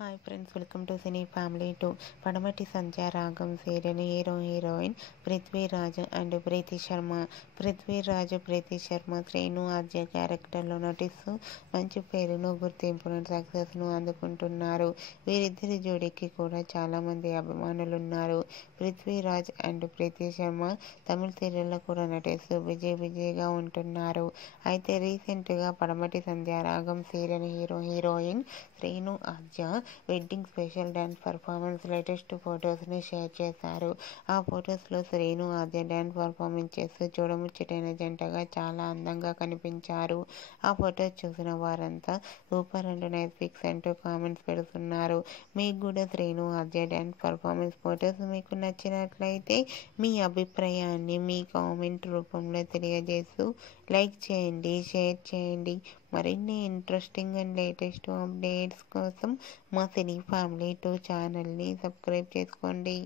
Hi friends, welcome to cine family 2. పడమటి Sandhya Ragam serial heroine Prithviraj and ప్రీతి శర్మ. ప్రీతి శర్మ శ్రీను ఆద్య క్యారెక్టర్లో నటిస్తూ మంచి పేరును, గుర్తింపును, సక్సెస్ను అందుకుంటున్నారు. వీరిద్దరి జోడీకి కూడా చాలామంది అభిమానులున్నారు. పృథ్వీరాజ్ అండ్ ప్రీతి శర్మ తమిళ సీరియల్లో కూడా నటిస్తూ బిజీగా ఉంటున్నారు. అయితే రీసెంట్గా Padamati Sandhya Ragam serial heroine Sreenu Aadya wedding special dance performance latest ఫొటోస్ని షేర్ చేశారు. ఆ ఫొటోస్లో శ్రీను ఆద్య డ్యాన్స్ పర్ఫార్మెన్స్ చేస్తూ చూడముచ్చటైన జంటగా చాలా అందంగా కనిపించారు. ఆ ఫొటోస్ చూసిన వారంతా సూపర్ అండ్ నైస్ పిక్స్ అంటూ కామెంట్స్ పెడుతున్నారు. మీకు కూడా Srinu Aadya dance performance photos మీకు నచ్చినట్లయితే మీ అభిప్రాయాన్ని మీ కామెంట్ రూపంలో తెలియజేస్తూ లైక్ చేయండి, షేర్ చేయండి. మరిన్ని ఇంట్రెస్టింగ్ అండ్ లేటెస్ట్ అప్డేట్స్ కోసం మా సినీ ఫ్యామిలీ 2 ఛానల్ని సబ్స్క్రైబ్ చేసుకోండి.